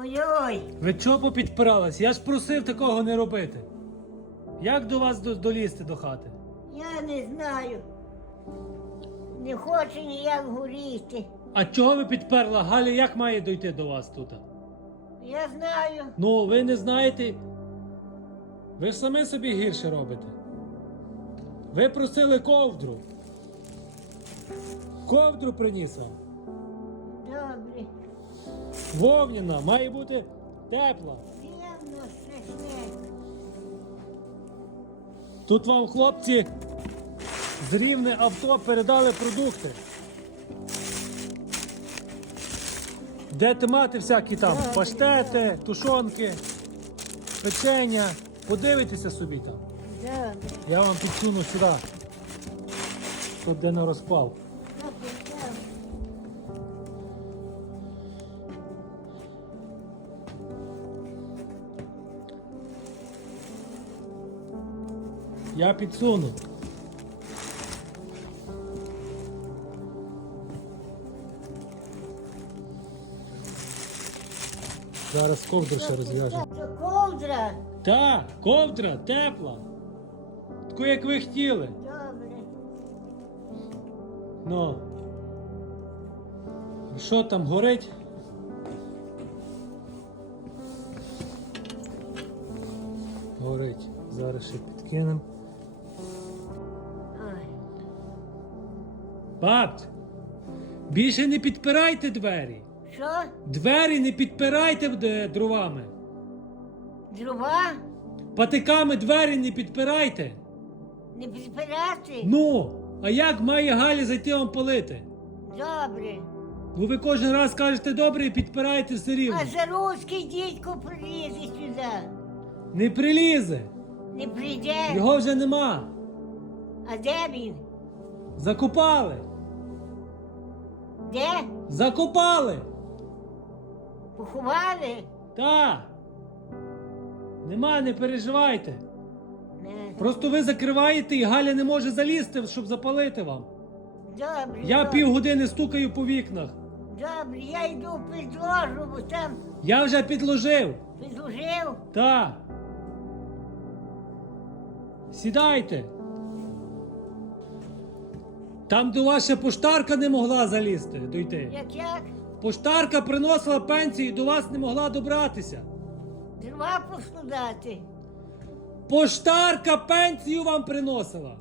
Ой-ой. Ви чого попідпирались? Я ж просив такого не робити. Як до вас до- долізти до хати? Я не знаю. Не хочу ніяк горіти. А чого ви підперла? Галя як має дойти до вас тут? Я знаю. Ну, ви не знаєте. Ви ж самі собі гірше робите. Ви просили ковдру. Ковдру приніс вам. Добре. Вовняна, має бути тепла. Приємно страшне. Тут вам хлопці з рівне авто передали продукти. Де мати всякі там паштети, тушонки, печення. Подивитися собі там. Я вам підсуну сюди. Тут де на розпал. Я підсуну. Зараз ковдру ще розв'яжу. Це ковдра. Так, ковдра тепла. Таку, як ви хотіли. Добре. Ну. Що там горить? Горить. Зараз ще підкинемо. Бабць, більше не підпирайте двері. Що? Двері не підпирайте е, дровами. Дрова? Патиками двері не підпирайте. Не підпирати? Ну, а як має Галя зайти вам палити? Добре. Ну ви кожен раз кажете добре і підпираєте все рівно. А Заруцький дідько прилізе сюди. Не прилізе. Не прийде. Його вже нема. А де він? Закопали. Де? Закопали. Поховали? Та. Нема, не переживайте. Не. Просто ви закриваєте і Галя не може залізти, щоб запалити вам. Добре. Я добре. півгодини стукаю по вікнах. Добре, я йду підложу, бо там Я вже підложив. підложив. Та. Сідайте. Там до вас ще поштарка не могла залізти, дойти. Як як? Поштарка приносила пенсію і до вас не могла добратися. Дрова поскладати. Поштарка пенсію вам приносила.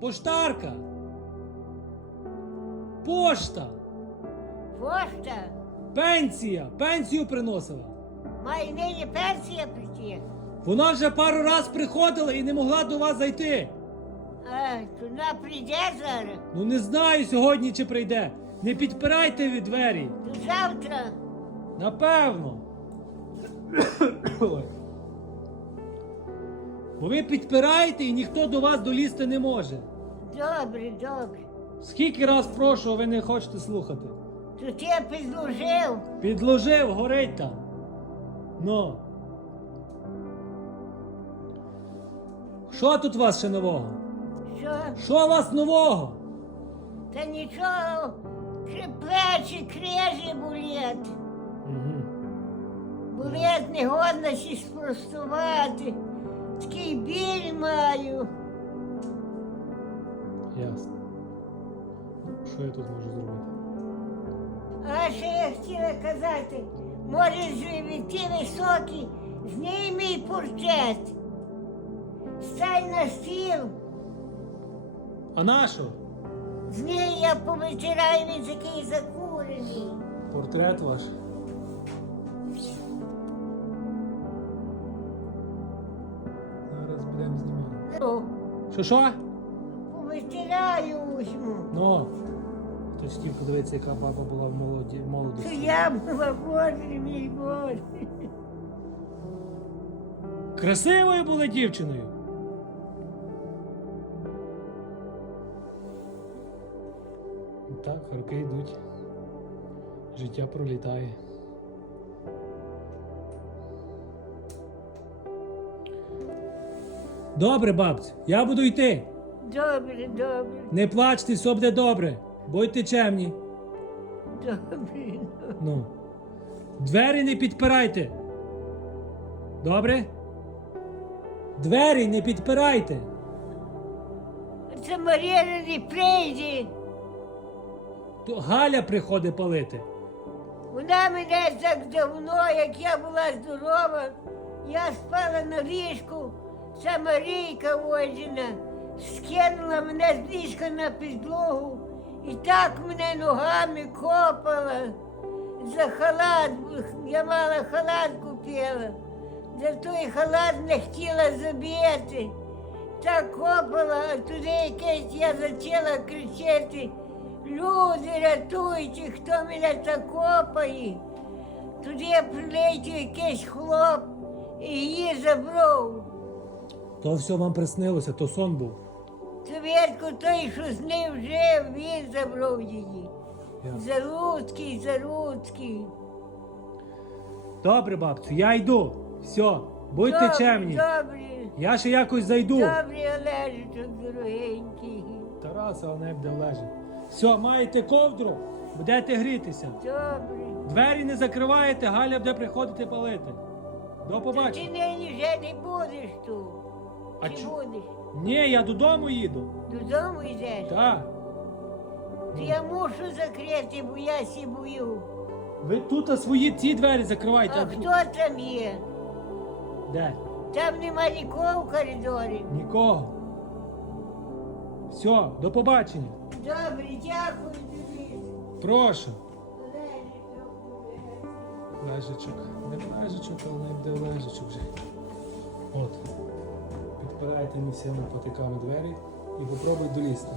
Поштарка. Пошта. Пошта. Пенсія. Пенсію приносила. Має нині пенсія прийти. Вона вже пару раз приходила і не могла до вас зайти. А, туди прийде зараз. Ну не знаю сьогодні чи прийде. Не підпирайте від двері. До завтра. Напевно. Ой. Бо ви підпираєте і ніхто до вас долізти не може. Добре, добре. Скільки раз прошу, а ви не хочете слухати. Тут я підложив. Підложив, горить там. Ну. Що тут у вас ще нового? Що? Що у вас нового? Та нічого. Кри- Плечі, крижі болять. Угу. Болять негодності спростувати. Такий біль маю. Ясно. Що я тут можу зробити? А ще я хотіла казати, може живіти високі, зній мій портрет. Стань на стіл, А на що? з неї я повитираю, він такий закурений. Портрет ваш. Зараз будемо знімати. Ну, Що що? повитираю візьму. Ну. Ж хотів подивитися, яка баба була в молоді, в То молодості. я була Боже мій Боже. Красивою була дівчиною. Так, роки йдуть. Життя пролітає. Добре, бабцю, я буду йти. Добре, добре, Не плачте, все буде добре. Будьте чемні. добре. Ну. Двері не підпирайте. Добре? Двері не підпирайте. Це Марія не прийде. То Галя приходить палити. Вона мене так давно, як я була здорова, я спала на ліжку, ця Марійка Ольжина скинула мене з ліжка на підлогу і так мене ногами копала. За халат, я мала халат купила. За той халат не хотіла забити. Так копала, а туди якесь я почала кричати. Люди, рятуйте, хто мене так копає. Туди прилетів якийсь хлоп і її забрав. То все вам приснилося, то сон був. Цвітку той, що з ним жив, він забрав її. Ясно. Заруцький, Заруцький. Добре, бабцю, я йду. Все, будьте Добре, чемні. Добре, Я ще якось зайду. добре, Олежечок, дорогенький. Тараса, а не буде лежить. Все, маєте ковдру, будете грітися. Добре. Двері не закриваєте, Галя буде приходити палити. До Та ти побачення. нині вже не будеш тут. А Чи чо- будеш? Ні, я додому їду. Додому йдеш? Так. То я мушу закрити, бо я сі бою. Ви тут свої ці двері закривайте. А а хто там є? Де? Там нема нікого в коридорі. Нікого. Все, до побачення. Добре, дякую тобі. Прошу. Лежечок. Не лежачок, але де буде лежачок вже. От. Підпирайте місцями потиками двері і попробуй долізти.